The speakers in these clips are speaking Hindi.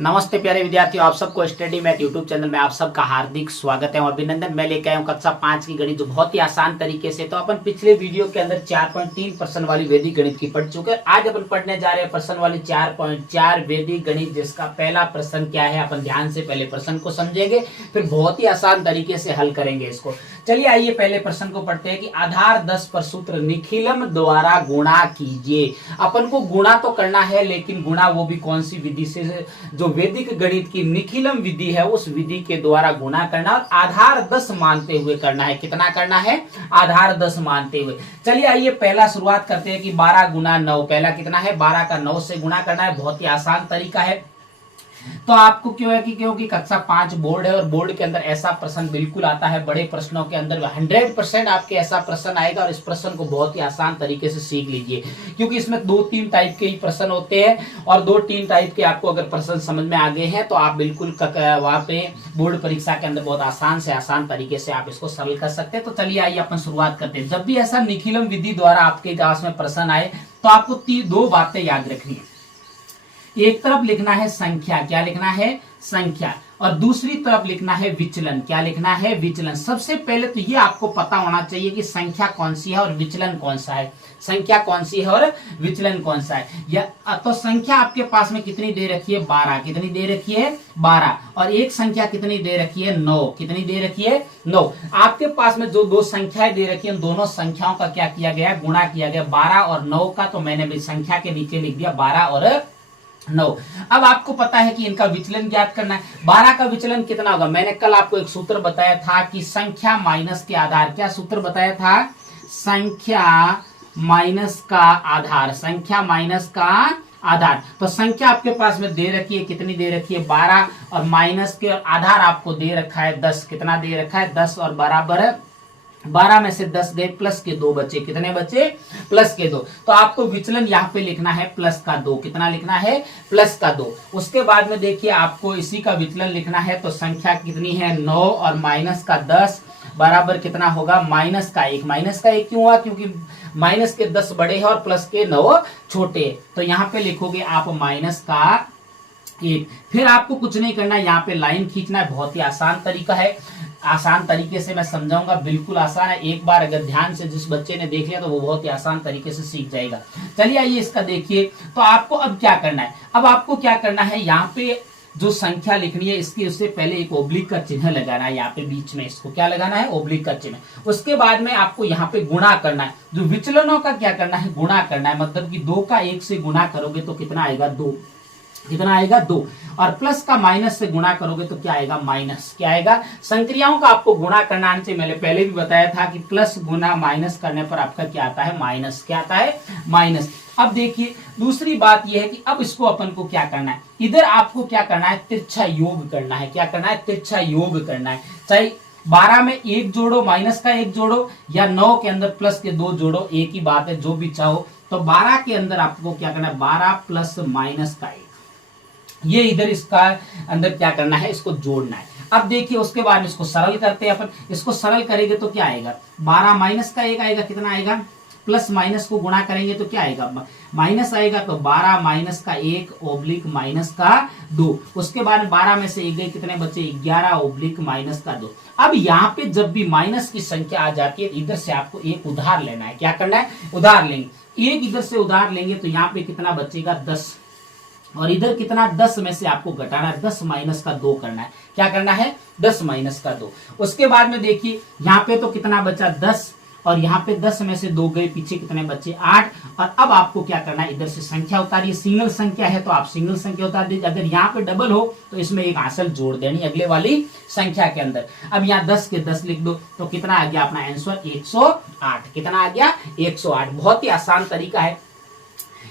नमस्ते प्यारे विद्यार्थियों, आप सबको स्टडी मैथ यूट्यूब चैनल में आप सबका हार्दिक स्वागत है और अभिनंदन। मैं लेकर आया हूं कक्षा 5 की गणित, जो बहुत ही आसान तरीके से। तो अपन पिछले वीडियो के अंदर 4.3 प्रश्न वाली वैदिक गणित की पढ़ चुके हैं। आज अपन पढ़ने जा रहे हैं प्रश्न वाली 4.4 वैदिक गणित, जिसका पहला प्रश्न क्या है। अपन ध्यान से पहले प्रश्न को समझेंगे, फिर बहुत ही आसान तरीके से हल करेंगे इसको। चलिए आइए पहले प्रश्न को पढ़ते हैं कि आधार 10 पर सूत्र निखिलम द्वारा गुणा कीजिए। अपन को गुणा तो करना है, लेकिन गुणा वो भी कौन सी विधि से, जो वैदिक गणित की निखिलम विधि है उस विधि के द्वारा गुणा करना, और आधार 10 मानते हुए करना है। कितना करना है? आधार 10 मानते हुए। चलिए आइए पहला शुरुआत करते हैं कि 12 गुना 9। पहला कितना है? 12 का 9 से गुणा करना है। बहुत ही आसान तरीका है। तो आपको क्यों है कि क्योंकि कक्षा 5 बोर्ड है और बोर्ड के अंदर ऐसा प्रश्न बिल्कुल आता है। बड़े प्रश्नों के अंदर 100% आपके ऐसा प्रश्न आएगा, और इस प्रश्न को बहुत ही आसान तरीके से सीख लीजिए, क्योंकि इसमें 2-3 टाइप के ही प्रश्न होते हैं। और 2-3 टाइप के आपको अगर प्रश्न समझ में आ गए हैं तो आप बिल्कुल वहां पे बोर्ड परीक्षा के अंदर बहुत आसान से आसान तरीके से आप इसको सरल कर सकते हैं। तो चलिए आइए अपन शुरुआत करते हैं। जब भी ऐसा निखिलम विधि द्वारा आपके क्लास में प्रश्न आए तो आपको 2 बातें याद रखनी है। एक तरफ लिखना है संख्या, क्या लिखना है? संख्या। और दूसरी तरफ लिखना है विचलन, क्या लिखना है? विचलन। सबसे पहले तो ये आपको पता होना चाहिए कि संख्या कौन सी है और विचलन कौन सा है। संख्या कौन सी है और विचलन कौन सा है। या तो संख्या आपके पास में कितनी दे रखी है? 12। कितनी दे रखी है? 12। और एक संख्या कितनी दे रखी है? 9। कितनी दे रखी है? 9। आपके पास में जो 2 संख्याएं दे रखी है, उन दोनों संख्याओं का क्या किया गया? गुणा किया गया। 12 और 9 का तो मैंने संख्या के नीचे लिख दिया 12 और 9। अब आपको पता है कि इनका विचलन ज्ञात करना है। 12 का विचलन कितना होगा? मैंने कल आपको एक सूत्र बताया था कि संख्या माइनस के आधार। क्या सूत्र बताया था? संख्या माइनस का आधार। संख्या माइनस का आधार। तो संख्या आपके पास में दे रखी है, कितनी दे रखी है? 12, और माइनस के आधार आपको दे रखा है 10। कितना दे रखा है? 10, और बराबर 12 में से 10 गए, प्लस के 2 बचे। कितने बचे? प्लस के 2। तो आपको विचलन यहाँ पे लिखना है प्लस का 2। कितना लिखना है? प्लस का 2। उसके बाद में देखिए आपको इसी का विचलन लिखना है। तो संख्या कितनी है? 9, और माइनस का 10 बराबर कितना होगा? माइनस का 1। माइनस का 1 क्यों हुआ? क्योंकि माइनस के 10 बड़े हैं और प्लस के 9 छोटे। तो यहाँ पे लिखोगे आप माइनस का 1। फिर आपको कुछ नहीं करना, यहाँ पे लाइन खींचना है। बहुत ही आसान तरीका है, आसान तरीके से मैं समझाऊंगा। बिल्कुल आसान है। एक बार अगर ध्यान से जिस बच्चे ने देख लिया तो वो बहुत ही आसान तरीके से सीख जाएगा। चलिए आइए इसका देखिए। तो आपको अब क्या करना है? अब आपको क्या करना है, यहाँ पे जो संख्या लिखनी है इसकी उससे पहले एक ओब्लिक का चिन्ह लगाना है। यहाँ पे बीच में इसको क्या लगाना है? ओब्लिक का चिन्ह। उसके बाद में आपको यहाँ पे गुणा करना है। जो विचलनों का क्या करना है? गुणा करना है। मतलब कि 2 का 1 से गुणा करोगे तो कितना आएगा? 2। कितना आएगा? 2। और प्लस का माइनस से गुणा करोगे तो क्या आएगा? माइनस। क्या आएगा? संक्रियाओं का आपको गुणा करना आने से मैंने पहले भी बताया था कि प्लस गुना माइनस करने पर आपका क्या आता है? माइनस। क्या आता है? माइनस। अब देखिए दूसरी बात यह है कि अब इसको अपन को क्या करना है, इधर आपको क्या करना है? तिरछा योग करना है। क्या करना है? तिरछा योग करना है। चाहे 12 में 1 जोड़ो, माइनस का 1 जोड़ो, या 9 के अंदर प्लस के 2 जोड़ो, एक ही बात है, जो भी चाहो। तो 12 के अंदर आपको क्या करना है? 12 प्लस माइनस का 1, ये इधर इसका अंदर क्या करना है? इसको जोड़ना है। अब देखिए उसके बाद इसको सरल करते हैं अपन। इसको सरल करेंगे तो क्या आएगा? 12 माइनस का 1 आएगा। कितना आएगा? प्लस माइनस को गुणा करेंगे तो क्या आएगा? माइनस आएगा। तो 12 माइनस का 1 ओब्लिक माइनस का 2। उसके बाद 12 में से 1 गए, कितने बचे? 11 ओब्लिक माइनस का 2। अब यहाँ पे जब भी माइनस की संख्या आ जाती है, इधर से आपको एक उधार लेना है। क्या करना है? उधार लेंगे। एक इधर से उधार लेंगे तो यहाँ पे कितना बचेगा? 10। और इधर कितना? 10 में से आपको घटाना है। 10 माइनस का 2 करना है। क्या करना है? 10 माइनस का 2। उसके बाद में देखिए यहाँ पे तो कितना बचा? 10, और यहाँ पे 10 में से 2 गए, पीछे कितने बचे? 8। और अब आपको क्या करना है? इधर से संख्या उतारिए। सिंगल संख्या है तो आप सिंगल संख्या उतार दीजिए। अगर यहाँ पे डबल हो तो इसमें एक आंसर जोड़ देनी अगले वाली संख्या के अंदर। अब यहाँ 10 के 10 लिख दो तो कितना आ गया अपना आंसर? 108। कितना आ गया? 108। बहुत ही आसान तरीका है।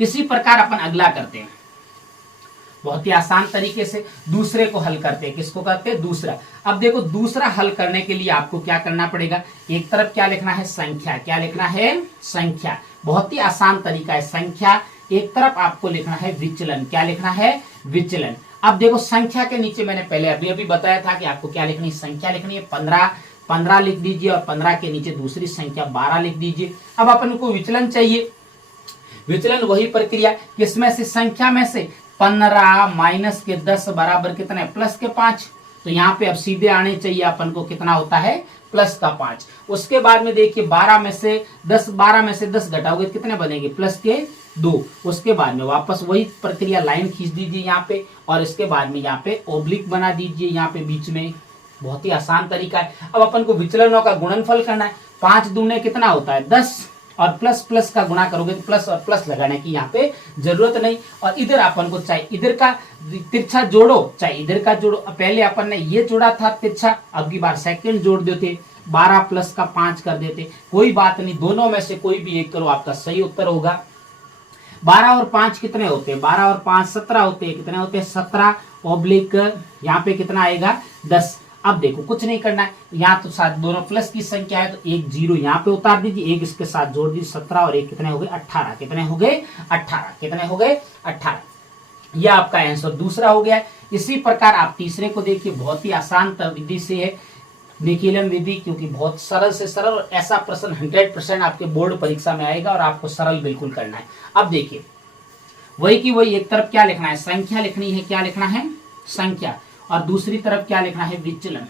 इसी प्रकार अपन अगला करते हैं। बहुत ही आसान तरीके से दूसरे को हल करते हैं। किसको करते हैं? दूसरा। अब देखो दूसरा हल करने के लिए आपको क्या करना पड़ेगा? एक तरफ क्या लिखना है? संख्या। क्या लिखना है? संख्या। बहुत ही आसान तरीका है। संख्या। एक तरफ आपको लिखना है विचलन। क्या लिखना है? विचलन। अब देखो संख्या के नीचे मैंने पहले अभी बताया था कि आपको क्या लिखनी है? संख्या लिखनी है। 15 लिख दीजिए, और 15 के नीचे दूसरी संख्या 12 लिख दीजिए। अब अपन को विचलन चाहिए। विचलन वही प्रक्रिया, किसमें से? संख्या में से 15 माइनस के 10 बराबर कितना है, प्लस के 5। तो यहाँ पे अब सीधे आने चाहिए अपन को, कितना होता है, प्लस का 5। उसके बाद में देखिए 12 में से 10 घटाओगे कितने बनेंगे, प्लस के 2। उसके बाद में वापस वही प्रक्रिया, लाइन खींच दीजिए यहाँ पे, और इसके बाद में यहाँ पे ओब्लिक बना दीजिए यहाँ पे बीच में। बहुत ही आसान तरीका है। अब अपन को विचलनों का गुणनफल करना है। 5 दूने कितना होता है, 10, और प्लस प्लस का गुणा करोगे तो प्लस और प्लस लगाने की यहाँ पे जरूरत नहीं। और इधर अपन को चाहे इधर का तिरछा जोड़ो, चाहे इधर का जोड़ो। पहले अपन ने ये जोड़ा था तिरछा, अब की बार सेकंड जोड़ देते, 12 प्लस का 5 कर देते। कोई बात नहीं, दोनों में से कोई भी एक करो, आपका सही उत्तर होगा। 12 और 5 कितने होते हैं, 12 और 5 17 होते हैं। कितने होते हैं, 17 ओब्लिक यहाँ पे कितना आएगा, 10। अब देखो कुछ नहीं करना है, यहाँ तो साथ दोनों प्लस की संख्या है, तो एक 0 यहाँ पे उतार दीजिए, एक इसके साथ जोड़ दीजिए, 17 और एक कितने हो गए, 18। कितने हो गए, 18। कितने हो गए, 18। यह आपका आंसर दूसरा हो गया। इसी प्रकार आप तीसरे को देखिए, बहुत ही आसान विधि से है, निखिलम विधि, क्योंकि बहुत सरल से सरल, और ऐसा प्रश्न 100% आपके बोर्ड परीक्षा में आएगा, और आपको सरल बिल्कुल करना है। अब देखिए वही की वही, एक तरफ क्या लिखना है, संख्या लिखनी है, क्या लिखना है, संख्या, और दूसरी तरफ क्या लिखना है, विचलन।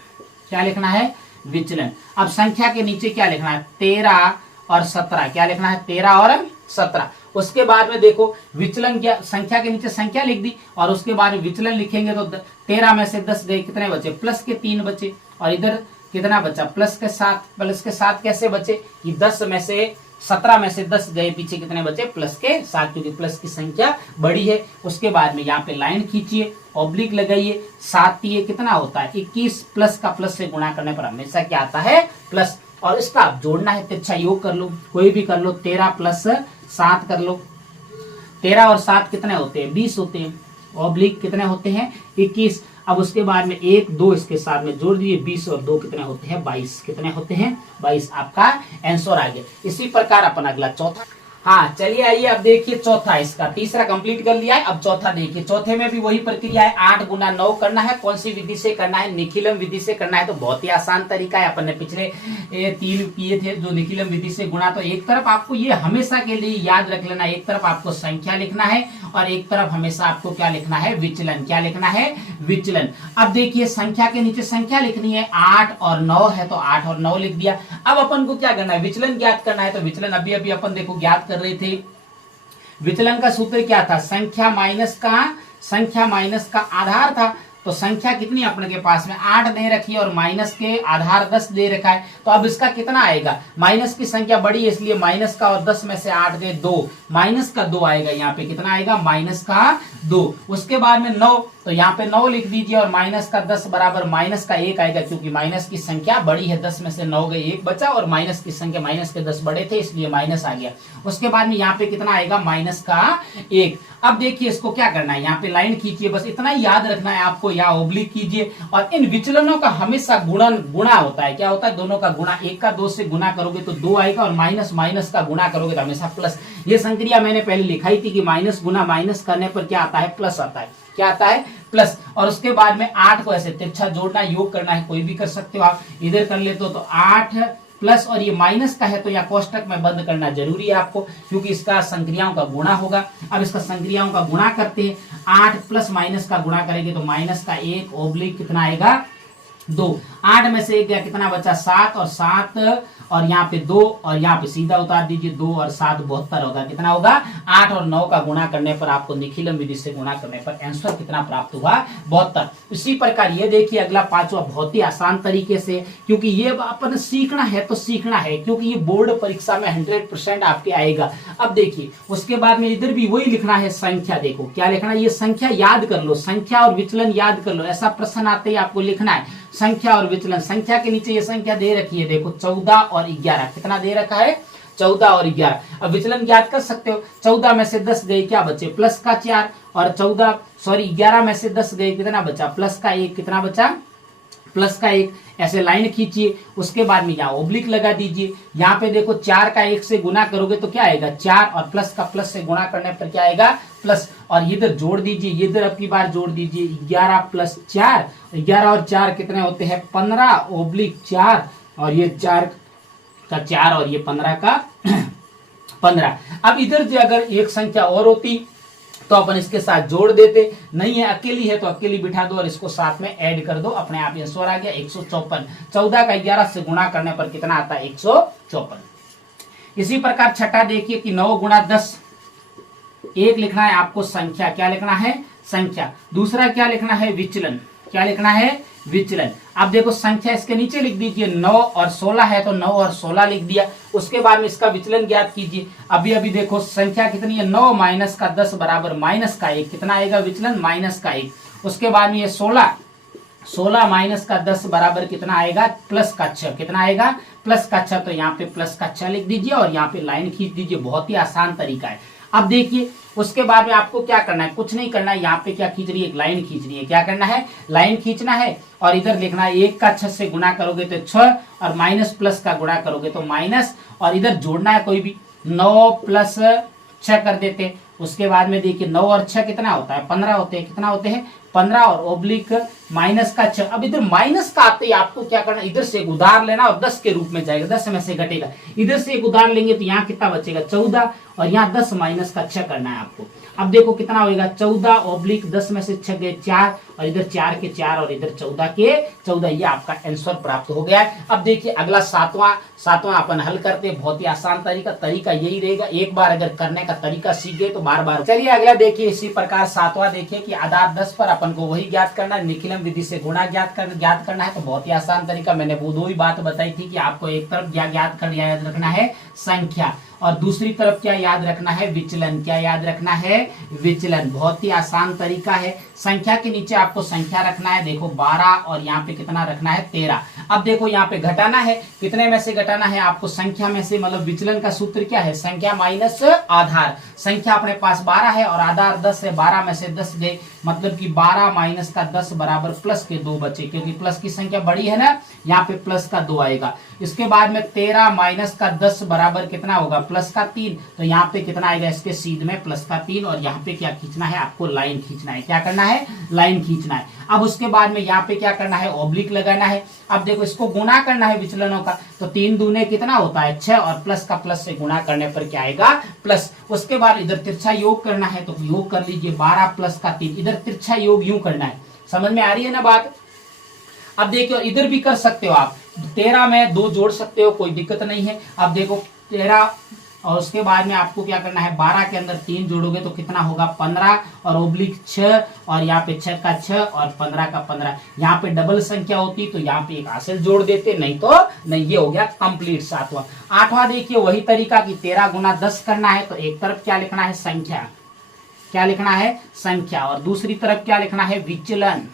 क्या लिखना है, विचलन। अब संख्या के नीचे क्या लिखना है, 13 और 17। क्या लिखना है, 13 और 17। उसके बाद में देखो विचलन, क्या, संख्या के नीचे संख्या लिख दी, और उसके बाद में विचलन लिखेंगे तो 13 में से 10 गए, कितने बचे, प्लस के 3 बचे, और इधर कितना बचा, प्लस के 7। प्लस के 7 कैसे बचे, कि 10 में से 17 में से 10 गए, पीछे कितने बचे, प्लस के 7, क्योंकि प्लस की संख्या बड़ी है। उसके बाद में यहाँ पे लाइन खींचिए, ऑब्लिक लगाइए, 7 ये कितना होता है, 21, प्लस का प्लस से गुणा करने पर हमेशा क्या आता है, प्लस। और इसका आप जोड़ना है, तिरछा योग कर लो, कोई भी कर लो, 13 प्लस 7 कर लो। 13 और 7 कितने होते हैं, 20 होते हैं, ऑब्लिक कितने होते हैं, 21। अब उसके बाद में 1 2 इसके साथ में जोड़ दीजिए, 20 और 2 कितने होते हैं, 22। कितने होते हैं, 22। आपका आंसर आ गया। इसी प्रकार अपन अगला चौथा, हाँ चलिए आइए अब देखिए चौथा, इसका तीसरा कंप्लीट कर लिया है। अब चौथा देखिए, चौथे में भी वही प्रक्रिया है, 8 गुना 9 करना है। कौन सी विधि से करना है, निखिलम विधि से करना है। तो बहुत ही आसान तरीका है, अपन ने पिछले 3 किए थे जो निखिलम विधि से गुणा। तो एक तरफ आपको ये हमेशा के लिए याद रख लेना, एक तरफ आपको संख्या लिखना है, और एक तरफ हमेशा आपको क्या लिखना है, विचलन। क्या लिखना है, विचलन। अब देखिए संख्या के नीचे संख्या लिखनी है, 8 और 9 है, तो 8 और 9 लिख दिया। अब अपन को क्या करना है, विचलन ज्ञात करना है। तो विचलन अभी अभी अपन देखो ज्ञात कर रहे थे। विचलन का सूत्र क्या था, संख्या माइनस का आधार था। तो संख्या कितनी अपने के पास में 8 दे रखी है, और माइनस के आधार 10 दे रखा है। तो अब इसका कितना आएगा, माइनस की संख्या बड़ी है इसलिए माइनस का, और 10 में से 8 गए 2, माइनस का 2 आएगा। यहाँ पे कितना आएगा, माइनस का 2। उसके बाद में 9, तो यहाँ पे 9 लिख दीजिए, और माइनस का 10 बराबर माइनस का 1 आएगा, क्योंकि माइनस की संख्या बड़ी है। 10 में से 9 गए, 1 बचा, और माइनस की संख्या, माइनस के 10 बड़े थे इसलिए माइनस आ गया। उसके बाद में यहाँ पे कितना आएगा, माइनस का 1। अब देखिए इसको क्या करना है, यहाँ पे लाइन खींचिए, बस इतना ही याद रखना है आपको, यहाँ ओब्लिक कीजिए। और इन विचलनों का हमेशा गुणा होता है। क्या होता है, दोनों का गुणा। 1 का 2 से गुणा करोगे तो 2 आएगा, और माइनस माइनस का गुणा करोगे तो हमेशा प्लस। ये संक्रिया मैंने पहले लिखाई थी कि माइनस गुना माइनस करने पर क्या आता है, प्लस आता है। क्या आता है, प्लस। और उसके बाद में 8 को ऐसे तिरछा जोड़ना, योग करना है, कोई भी कर सकते हो आप, इधर कर लेते हो तो 8 प्लस, और ये माइनस का है तो यहाँ कोष्टक में बंद करना जरूरी है आपको, क्योंकि इसका संक्रियाओं का गुणा होगा। अब इसका संक्रियाओं का गुणा करते हैं, 8 प्लस माइनस का गुणा करेंगे तो माइनस का 1 ओब्लिक कितना आएगा, 2। 8 में से 1 गया, कितना बचा, 7, और 7 और यहाँ पे 2, और यहाँ पे सीधा उतार दीजिए, 2 और 7 72 होगा। कितना होगा, 8 और 9 का गुणा करने पर आपको निखिलम विधि से गुणा करने पर आंसर कितना प्राप्त हुआ, 72। इसी प्रकार ये देखिए अगला पांचवा, बहुत ही आसान तरीके से, क्योंकि ये अपन सीखना है तो सीखना है, क्योंकि ये बोर्ड परीक्षा में 100% आपके आएगा। अब देखिए उसके बाद में इधर भी वही लिखना है, संख्या। देखो क्या लिखना है, ये संख्या याद कर लो, संख्या और विचलन याद कर लो। ऐसा प्रश्न आते ही आपको लिखना है संख्या और विचलन। संख्या के नीचे ये संख्या दे रखी है, देखो 14 और 11। कितना दे रखा है, 14 और 11। अब विचलन ज्ञात कर सकते हो, 14 में से 10 गए, क्या बचे, प्लस का 4, और 11 में से 10 गए, कितना बचा, प्लस का 1। कितना बचा, प्लस का 1। ऐसे लाइन खींचिए, उसके बाद में यहाँ ओब्लिक लगा दीजिए। यहाँ पे देखो 4 का 1 से गुना करोगे तो क्या आएगा, 4, और प्लस का प्लस से गुणा करने पर क्या आएगा, प्लस। और इधर जोड़ दीजिए, इधर अब की बार जोड़ दीजिए, 11 प्लस 4, 11 और 4 कितने होते हैं, 15 ओब्लिक 4, और ये 4 का 4 और ये 15 का 15। अब इधर जो अगर एक संख्या और होती तो अपन इसके साथ जोड़ देते, नहीं है अकेली है तो अकेली बिठा दो और इसको साथ में ऐड कर दो, अपने आप आंसर आ गया 154। 14 का 11 से गुणा करने पर कितना आता है 154। इसी प्रकार छठा देखिए कि 9 गुणा 10, एक लिखना है आपको संख्या, क्या लिखना है संख्या। दूसरा क्या लिखना है विचलन, क्या लिखना है विचलन। अब देखो संख्या इसके नीचे लिख दीजिए, 9 और 16 है तो 9 और 16 लिख दिया। उसके बाद में इसका विचलन ज्ञात कीजिए। अभी अभी देखो संख्या कितनी है, 9 माइनस का 10 बराबर माइनस का 1, कितना आएगा विचलन माइनस का 1। उसके बाद में ये 16 माइनस का 10 बराबर कितना आएगा प्लस का 6, कितना आएगा प्लस का 6। तो यहाँ पे प्लस का 6 लिख दीजिए और यहाँ पे लाइन खींच दीजिए, बहुत ही आसान तरीका है। अब देखिए उसके बाद में आपको क्या करना है, कुछ नहीं करना है, यहाँ पे क्या खींच रही है एक लाइन खींचनी है, क्या करना है लाइन खींचना है और इधर लिखना है 1 का 6 से गुणा करोगे तो 6 और माइनस प्लस का गुणा करोगे तो माइनस, और इधर जोड़ना है कोई भी 9 प्लस 6 कर देते। उसके बाद में देखिए 9 और 6 कितना होता है 15 होते हैं, कितना होते हैं 15 और ओब्लिक माइनस का 6। अब इधर माइनस का आते ही आपको क्या करना है, इधर से एक उधार लेना और 10 के रूप में जाएगा, 10 में से घटेगा, इधर से एक उधार लेंगे तो यहाँ कितना बचेगा 14 और यहाँ 10 माइनस का 6 करना है आपको। अब देखो कितना होगा 14 ओब्लिक 10 में से 6 गए 4 और इधर 4 के 4 और इधर 14 के 14, ये आपका आंसर प्राप्त हो गया है। अब देखिए अगला सातवां अपन हल करते हैं, बहुत ही आसान तरीका यही रहेगा, एक बार अगर करने का तरीका सीख गए तो बार बार। चलिए अगला देखिए इसी प्रकार सातवां देखिए कि आधार 10 पर अपन को वही ज्ञात करना है, निखिलम विधि से गुणा ज्ञात करना है। तो बहुत ही आसान तरीका, मैंने वो दो ही बात बताई थी कि आपको एक तरफ क्या याद रखना है संख्या और दूसरी तरफ क्या याद रखना है विचलन, क्या याद रखना है विचलन। बहुत ही आसान तरीका है, संख्या के नीचे आपको संख्या रखना है, देखो 12 और यहाँ पे कितना रखना है 13। अब देखो यहाँ पे घटाना है, कितने में से घटाना है आपको संख्या में से, मतलब विचलन का सूत्र क्या है संख्या माइनस आधार। संख्या अपने पास 12 है और आधार 10 है, 12 में से 10 गए, मतलब कि 12 माइनस का 10 बराबर प्लस के 2 बचे, क्योंकि प्लस की संख्या बड़ी है ना, यहाँ पे प्लस का 2 आएगा। इसके बाद में 13 माइनस का 10 बराबर कितना होगा प्लस का 3, तो यहाँ पे कितना आएगा इसके सीध में प्लस का 3 और यहाँ पे क्या खींचना है आपको लाइन खींचना है, क्या करना है लाइन खींचना है। अब उसके बाद में यहाँ पे क्या करना है ऑब्लिक लगाना है। अब देखो इसको गुणा करना है विचलनों का, तो 3 दूने कितना होता है 6 और प्लस का प्लस से गुणा करने पर क्या आएगा प्लस। उसके बाद इधर तिरछा योग करना है, तो योग कर लीजिए 12 प्लस का 3, इधर तिरछा योग यूं करना है, समझ में आ रही है ना बात। अब देखियो इधर भी कर सकते हो आप, 13 में 2 जोड़ सकते हो, कोई दिक्कत नहीं है। अब देखो 13 और उसके बाद में आपको क्या करना है 12 के अंदर 3 जोड़ोगे तो कितना होगा 15 और ओब्लिक 6 और यहाँ पे 6 का 6 और 15 का 15। यहाँ पे डबल संख्या होती तो यहाँ पे एक हासिल जोड़ देते, नहीं तो नहीं। ये हो गया कंप्लीट सातवां। आठवां देखिए वही तरीका कि 13 गुना 10 करना है, तो एक तरफ क्या लिखना है संख्या, क्या लिखना है संख्या और दूसरी तरफ क्या लिखना है विचलन,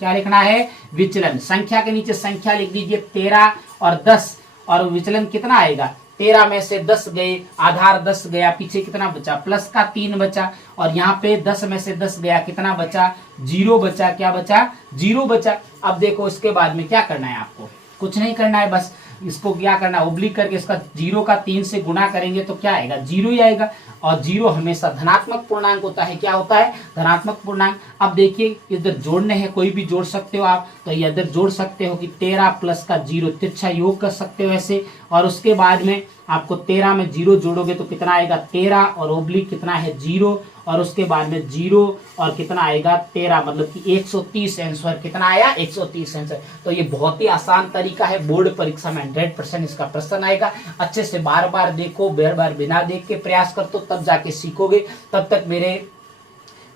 क्या लिखना है विचलन। संख्या के नीचे संख्या लिख दीजिए 13 और 10 और विचलन कितना आएगा 13 में से 10 गए, आधार 10 गया, पीछे कितना बचा प्लस का 3 बचा और यहाँ पे 10 में से 10 गया, कितना बचा 0 बचा, क्या बचा 0 बचा। अब देखो इसके बाद में क्या करना है आपको, कुछ नहीं करना है, बस इसको क्या करना है ओब्लिक करके इसका 0 का 3 से गुणा करेंगे तो क्या आएगा 0 ही आएगा और 0 हमेशा धनात्मक पूर्णांक होता है, क्या होता है धनात्मक पूर्णांक। अब देखिए इधर जोड़ने हैं, कोई भी जोड़ सकते हो आप, तो ये इधर जोड़ सकते हो कि 13 प्लस का 0, तिरछा योग कर सकते हो ऐसे। और उसके बाद में आपको 13 में 0 जोड़ोगे तो कितना आएगा 13 और ओब्लिक कितना है 0 और उसके बाद में 0 और कितना आएगा 13, मतलब कि 130 आंसर कितना आया 130 आंसर। तो ये बहुत ही आसान तरीका है, बोर्ड परीक्षा में 100% इसका प्रश्न आएगा। अच्छे से बार बार देखो, बार बार बिना देख के प्रयास कर, तो तब जाके सीखोगे। तब तक मेरे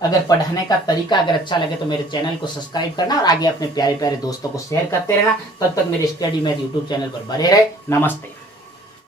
अगर पढ़ाने का तरीका अगर अच्छा लगे तो मेरे चैनल को सब्सक्राइब करना और आगे अपने प्यारे प्यारे दोस्तों को शेयर करते रहना। तब तक मेरे स्टडी मैथ यूट्यूब चैनल पर बने रहे। नमस्ते।